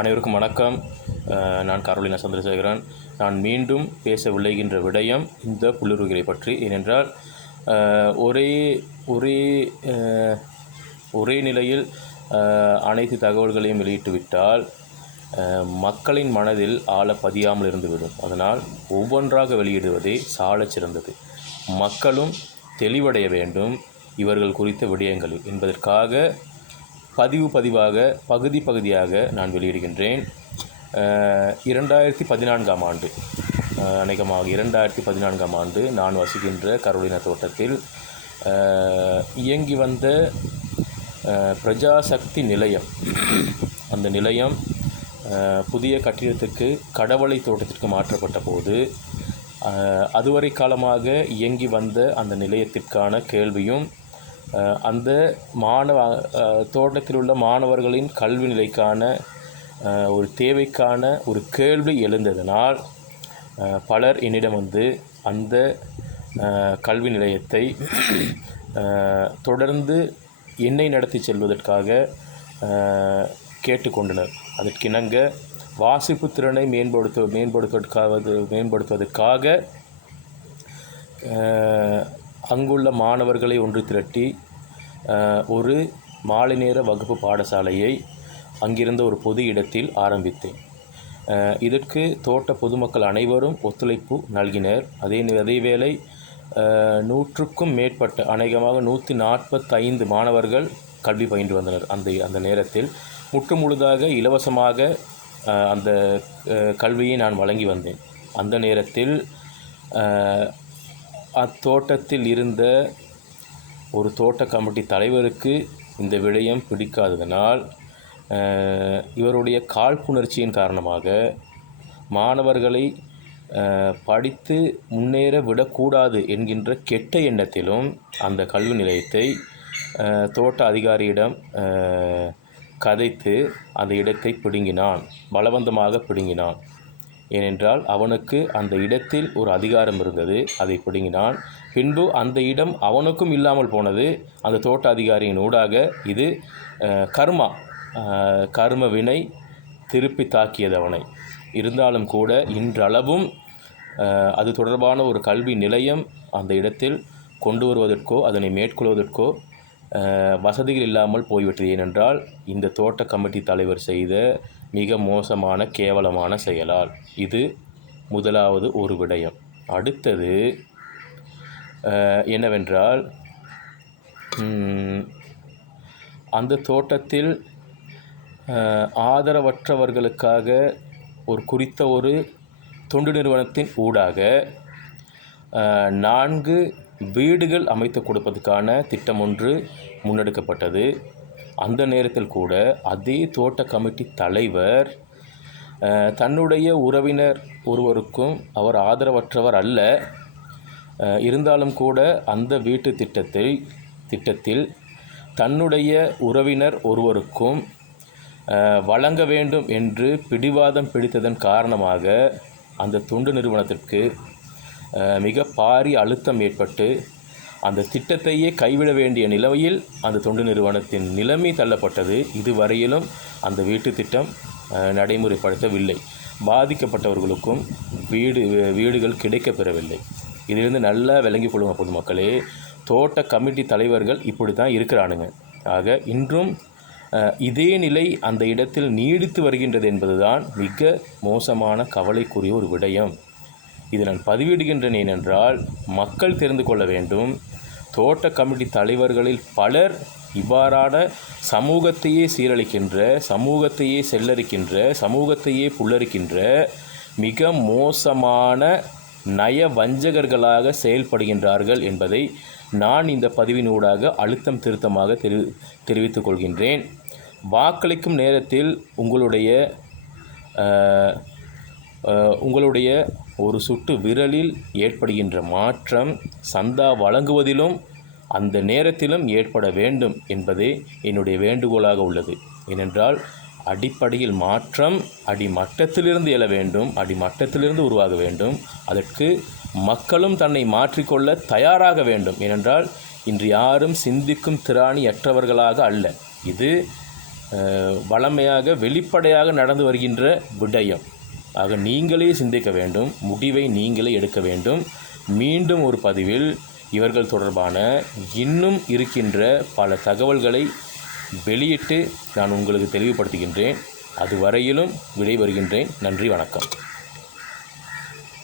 அனைவருக்கும் வணக்கம். நான் கரோலினா சந்திரசேகரன். நான் மீண்டும் பேச விளைகின்ற விடயம் இந்த புல்லுருவிகளை பற்றி. ஏனென்றால் ஒரே ஒரே ஒரே நிலையில் அனைத்து தகவல்களையும் வெளியிட்டுவிட்டால் மக்களின் மனதில் ஆழ பதியாமல் இருந்துவிடும். அதனால் ஒவ்வொன்றாக வெளியிடுவதே சாலச் சிறந்தது. மக்களும் தெளிவடைய வேண்டும் இவர்கள் குறித்த விடயங்களில் என்பதற்காக பதிவாக பகுதியாக நான் வெளியிடுகின்றேன். 2014ஆம் ஆண்டு, அநேகமாக 2014ஆம் ஆண்டு நான் வசிக்கின்ற கரோலினா தோட்டத்தில் இயங்கி வந்த பிரஜாசக்தி நிலையம், அந்த நிலையம் புதிய கட்டிடத்துக்கு கடவளை தோட்டத்திற்கு மாற்றப்பட்ட போது அதுவரை காலமாக இயங்கி வந்த அந்த நிலையத்திற்கான கேள்வியும் அந்த தோட்டத்தில் உள்ள மாணவர்களின் கல்வி நிலைக்கான ஒரு தேவைக்கான ஒரு கேள்வி எழுந்ததனால் பலர் என்னிடம் வந்து அந்த கல்வி நிலையத்தை தொடர்ந்து என்னை நடத்தி செல்வதற்காக கேட்டுக்கொண்டனர். அதற்கிணங்க வாசிப்பு திறனை மேம்படுத்துவதற்காக அங்குள்ள மாணவர்களை ஒன்று திரட்டி ஒரு மாலை நேர வகுப்பு பாடசாலையை அங்கிருந்த ஒரு பொது இடத்தில் ஆரம்பித்தேன். இதற்கு தோட்ட பொதுமக்கள் அனைவரும் ஒத்துழைப்பு நல்கினர். அதேவேளை 100க்கும் மேற்பட்ட, அநேகமாக 145 மாணவர்கள் கல்வி பயின்று வந்தனர். அந்த நேரத்தில் முழுதாக இலவசமாக அந்த கல்வியை நான் வழங்கி வந்தேன். அந்த நேரத்தில் அத்தோட்டத்தில் இருந்த ஒரு தோட்ட கமிட்டி தலைவருக்கு இந்த விடயம் பிடிக்காததனால் இவருடைய காழ்ப்புணர்ச்சியின் காரணமாக மாணவர்களை படித்து முன்னேற விடக்கூடாது என்கின்ற கெட்ட எண்ணத்திலும் அந்த கல்வி நிலையத்தை தோட்ட அதிகாரியிடம் கதைத்து அந்த இடத்தை பலவந்தமாக பிடுங்கினான். ஏனென்றால் அவனுக்கு அந்த இடத்தில் ஒரு அதிகாரம் இருந்தது, அதை பிடுங்கினான். பின்பு அந்த இடம் அவனுக்கும் இல்லாமல் போனது. அந்த தோட்ட அதிகாரியின் ஊடாக இது கர்ம வினை திருப்பி தாக்கியது அவனை. இருந்தாலும் கூட இன்றளவும் அது தொடர்பான ஒரு கல்வி நிலையம் அந்த இடத்தில் கொண்டு வருவதற்கோ அதனை மேற்கொள்வதற்கோ வசதிகள் இல்லாமல் போய்விட்டது. ஏனென்றால் இந்த தோட்ட கமிட்டி தலைவர் செய்த மிக மோசமான கேவலமான செயலால். இது முதலாவது ஒரு விடயம். அடுத்தது என்னவென்றால், அந்த தோட்டத்தில் ஆதரவற்றவர்களுக்காக குறித்த ஒரு தொண்டு நிறுவனத்தின் ஊடாக 4 வீடுகள் அமைத்து கொடுப்பதற்கான திட்டம் ஒன்று முன்னெடுக்கப்பட்டது. அந்த நேரத்தில் கூட அதே தோட்ட கமிட்டி தலைவர் தன்னுடைய உறவினர் ஒருவருக்கும், அவர் ஆதரவற்றவர் அல்ல, இருந்தாலும் கூட அந்த வீட்டு திட்டத்தில் தன்னுடைய உறவினர் ஒருவருக்கும் வழங்க வேண்டும் என்று பிடிவாதம் பிடித்ததன் காரணமாக அந்த தொண்டு நிறுவனத்திற்கு மிக பாரிய அழுத்தம் ஏற்பட்டு அந்த திட்டத்தையே கைவிட வேண்டிய நிலையில் அந்த தொண்டு நிறுவனத்தின் நிலைமை தள்ளப்பட்டது. இதுவரையிலும் அந்த வீட்டு திட்டம் நடைமுறைப்படுத்தவில்லை. பாதிக்கப்பட்டவர்களுக்கும் வீடுகள் கிடைக்கப்பெறவில்லை. இதிலிருந்து நல்லா விளங்கி கொள்ளுங்க பொதுமக்களே. தோட்ட கமிட்டி தலைவர்கள் இப்படி தான் இருக்கிறானுங்க. ஆக இன்றும் இதே நிலை அந்த இடத்தில் நீடித்து வருகின்றது என்பதுதான் மிக மோசமான கவலைக்குரிய ஒரு விடயம். இதை நான் பதிவிடுகின்றேன். ஏனென்றால் மக்கள் தெரிந்து கொள்ள வேண்டும், தோட்ட கமிட்டி தலைவர்களில் பலர் இவ்வாறான சமூகத்தையே சீரழிக்கின்ற, சமூகத்தையே செல்லரிக்கின்ற, சமூகத்தையே புல்லரிக்கின்ற மிக மோசமான நயவஞ்சகர்களாக செயல்படுகின்றார்கள் என்பதை நான் இந்த பதிவினூடாக அழுத்தம் திருத்தமாக தெரிவித்துக் கொள்கின்றேன். வாக்களிக்கும் நேரத்தில் உங்களுடைய ஒரு சுட்டு விரலில் ஏற்படுகின்ற மாற்றம் சந்தா வழங்குவதிலும் அந்த நேரத்திலும் ஏற்பட வேண்டும் என்பதே என்னுடைய வேண்டுகோளாக உள்ளது. ஏனென்றால் அடிப்படையில் மாற்றம் அடிமட்டத்திலிருந்து எழ வேண்டும், அடிமட்டத்திலிருந்து உருவாக வேண்டும். அதற்கு மக்களும் தன்னை மாற்றிக்கொள்ள தயாராக வேண்டும். ஏனென்றால் இன்று யாரும் சிந்திக்கும் திராணியற்றவர்களாக அல்ல. இது வழமையாக வெளிப்படையாக நடந்து வருகின்ற விடயம். ஆக நீங்களே சிந்திக்க வேண்டும், முடிவை நீங்களே எடுக்க வேண்டும். மீண்டும் ஒரு பதிவில் இவர்கள் தொடர்பான இன்னும் இருக்கின்ற பல தகவல்களை வெளியிட்டு நான் உங்களுக்கு தெளிவுபடுத்துகின்றேன். அதுவரையிலும் விடைபெறுகின்றேன். நன்றி, வணக்கம்.